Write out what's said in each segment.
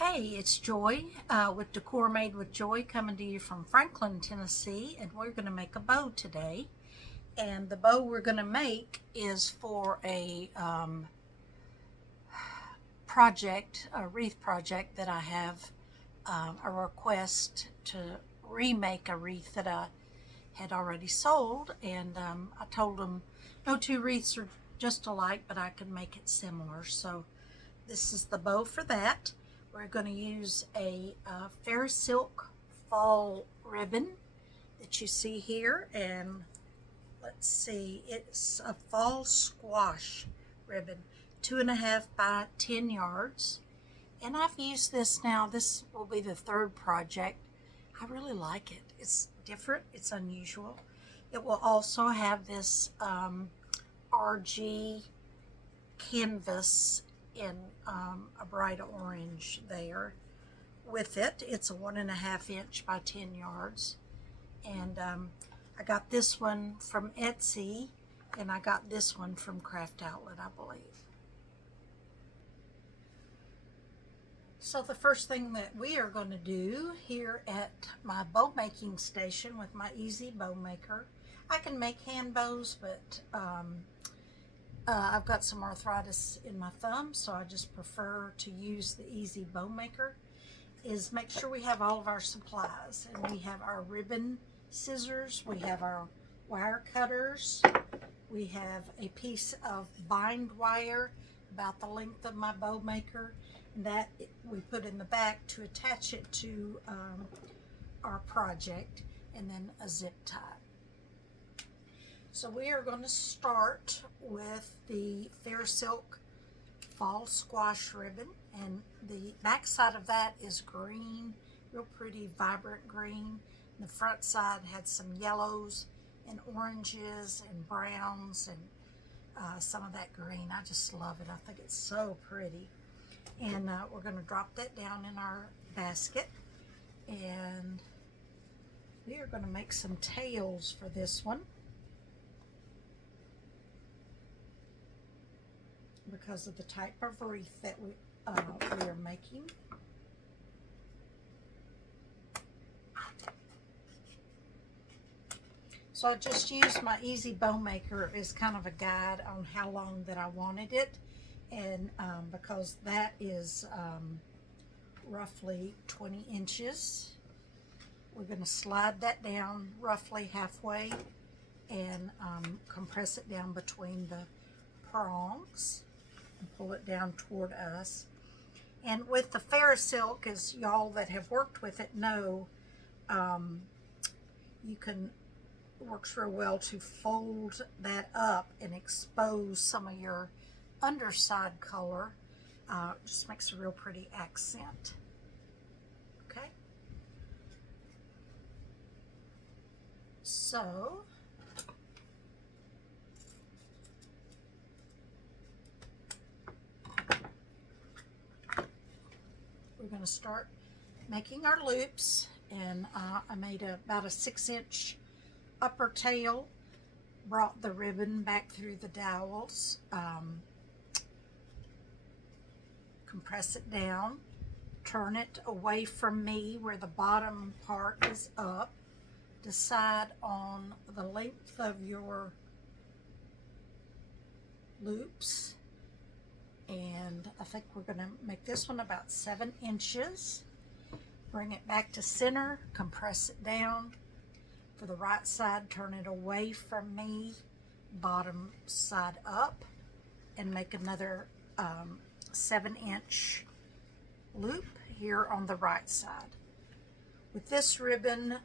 Hey, it's Joy with Decor Made with Joy coming to you from Franklin, Tennessee, and we're going to make a bow today. And the bow we're going to make is for a wreath project that I have a request to remake a wreath that I had already sold. And I told them no two wreaths are just alike, but I can make it similar. So this is the bow for that. We're going to use a Fair Silk fall ribbon that you see here, and let's see, it's a fall squash ribbon, 2.5 by 10 yards. And I've used this now. This will be the third project. I really like it. It's different. It's unusual. It will also have this RG canvas in a bright orange there with it. It's a 1.5 inch by 10 yards. And I got this one from Etsy, and I got this one from Craft Outlet, I believe. So the first thing that we are going to do here at my bow making station with my Easy Bow Maker, I can make hand bows, but I've got some arthritis in my thumb, so I just prefer to use the Easy Bow Maker, is make sure we have all of our supplies. And we have our ribbon scissors, we have our wire cutters, we have a piece of bind wire about the length of my bow maker, and that we put in the back to attach it to our project, and then a zip tie. So we are going to start with the Fair Silk fall squash ribbon, and the back side of that is green, real pretty vibrant green. And the front side had some yellows and oranges and browns and some of that green. I just love it. I think it's so pretty. And we're going to drop that down in our basket, and we are going to make some tails for this one, because of the type of wreath that we are making. So I just used my Easy Bow Maker as kind of a guide on how long that I wanted it, and because that is roughly 20 inches, we're going to slide that down roughly halfway and compress it down between the prongs and pull it down toward us. And with the Fair Silk, as y'all that have worked with it know, you can, works real well to fold that up and expose some of your underside color. Just makes a real pretty accent. Okay, so we're going to start making our loops, and I made about a 6-inch upper tail, brought the ribbon back through the dowels, compress it down, turn it away from me where the bottom part is up, decide on the length of your loops, and I think we're going to make this one about 7 inches. Bring it back to center, compress it down. For the right side, turn it away from me, bottom side up, and make another 7-inch loop here on the right side. With this ribbon,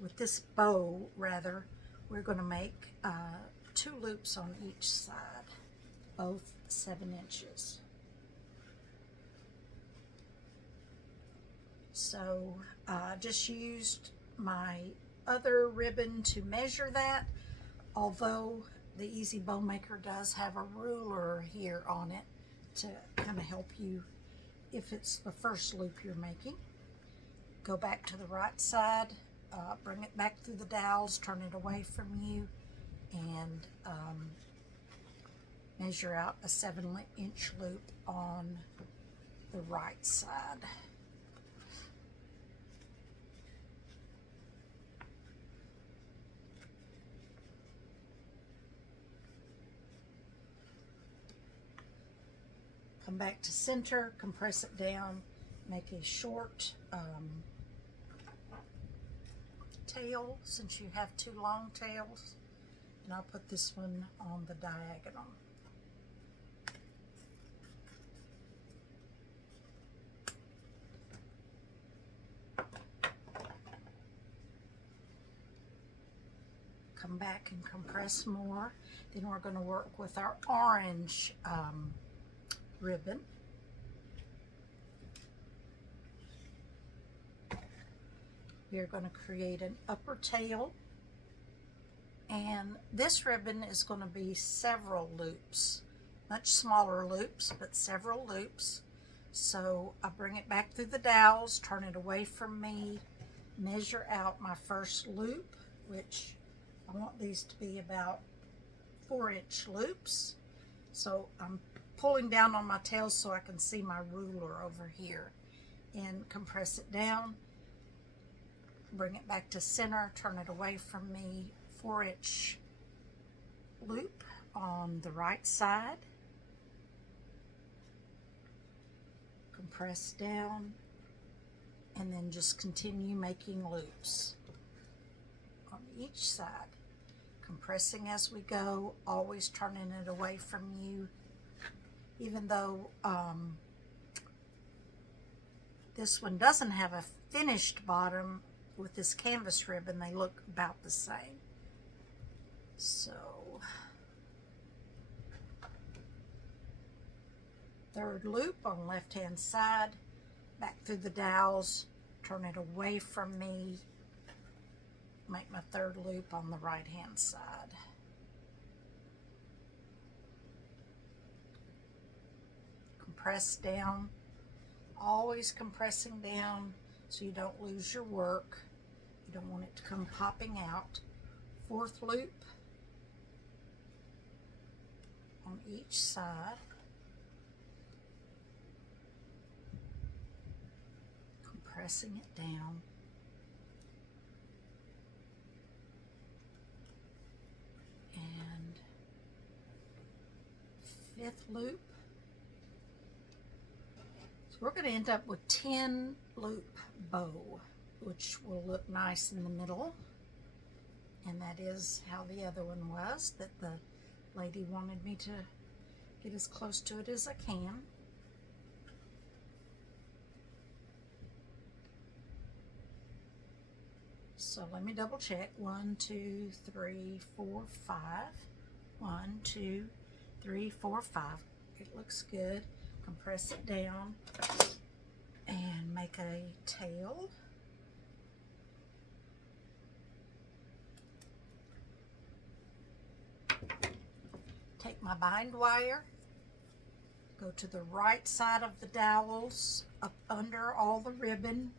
with this bow rather, we're going to make 2 loops on each side, both 7 inches. So I just used my other ribbon to measure that, although the Easy Bow Maker does have a ruler here on it to kind of help you if it's the first loop you're making. Go back to the right side, bring it back through the dowels, turn it away from you, and measure out a 7-inch loop on the right side. Come back to center, compress it down, make a short tail since you have two long tails, and I'll put this one on the diagonal. Come back and compress more. Then we're going to work with our orange ribbon. We are going to create an upper tail, and this ribbon is going to be several loops, much smaller loops, but several loops. So I bring it back through the dowels, turn it away from me, measure out my first loop, which I want these to be about 4-inch loops. So I'm pulling down on my tail so I can see my ruler over here, and compress it down, bring it back to center, turn it away from me, 4-inch loop on the right side, compress down, and then just continue making loops on each side, compressing as we go, always turning it away from you. Even though this one doesn't have a finished bottom, with this canvas ribbon they look about the same. So third loop on left hand side, back through the dowels, turn it away from me, make my third loop on the right hand side. Compress down, always compressing down so you don't lose your work. You don't want it to come popping out. Fourth loop on each side. Compressing it down. And fifth loop. So we're going to end up with 10 loop bow, which will look nice in the middle. And that is how the other one was, that the lady wanted me to get as close to it as I can. So let me double check. 1, 2, 3, 4, 5. 1, 2, 3, 4, 5. It looks good. Compress it down and make a tail. Take my bind wire, go to the right side of the dowels, up under all the ribbon,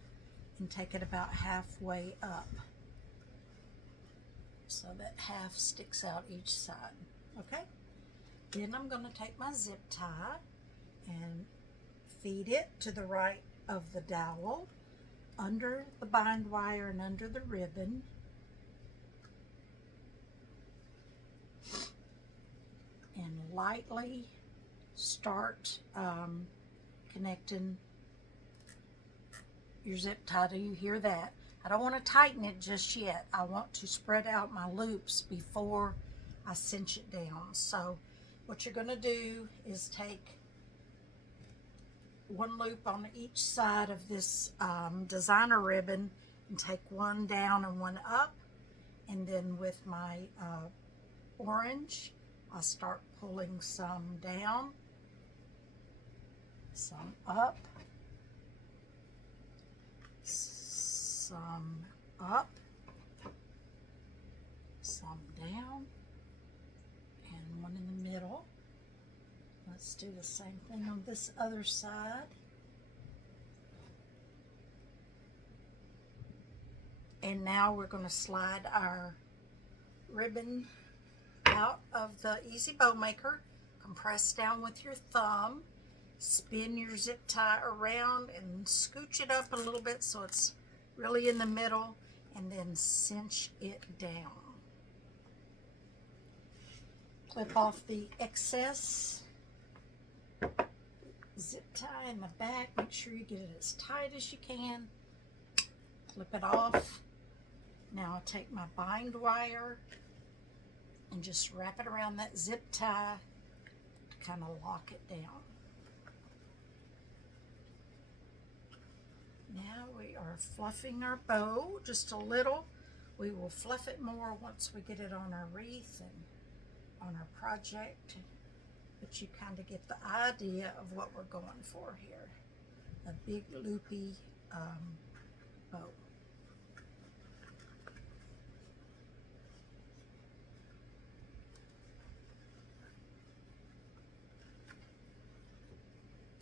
and take it about halfway up so that half sticks out each side. Okay? Then I'm going to take my zip tie and feed it to the right of the dowel, under the bind wire and under the ribbon. And lightly start connecting your zip tie. Do you hear that? I don't want to tighten it just yet. I want to spread out my loops before I cinch it down. So what you're going to do is take one loop on each side of this designer ribbon and take one down and one up, and then with my orange I'll start pulling some down, some up, some up, some down, and one in the middle. Let's do the same thing on this other side. And now we're going to slide our ribbon out of the Easy Bow Maker. Compress down with your thumb spin your zip tie around and scooch it up a little bit so it's really in the middle, and then cinch it down. Clip off the excess zip tie in the back. Make sure you get it as tight as you can. Clip it off. Now I'll take my bind wire and just wrap it around that zip tie to kind of lock it down. Now we are fluffing our bow just a little. We will fluff it more once we get it on our wreath and on our project, but you kind of get the idea of what we're going for here. A big loopy bow.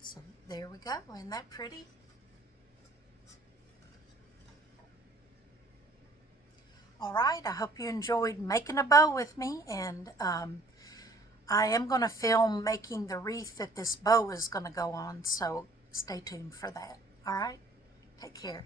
So there we go. Isn't that pretty? All right, I hope you enjoyed making a bow with me, and I am going to film making the wreath that this bow is going to go on, so stay tuned for that. All right, take care.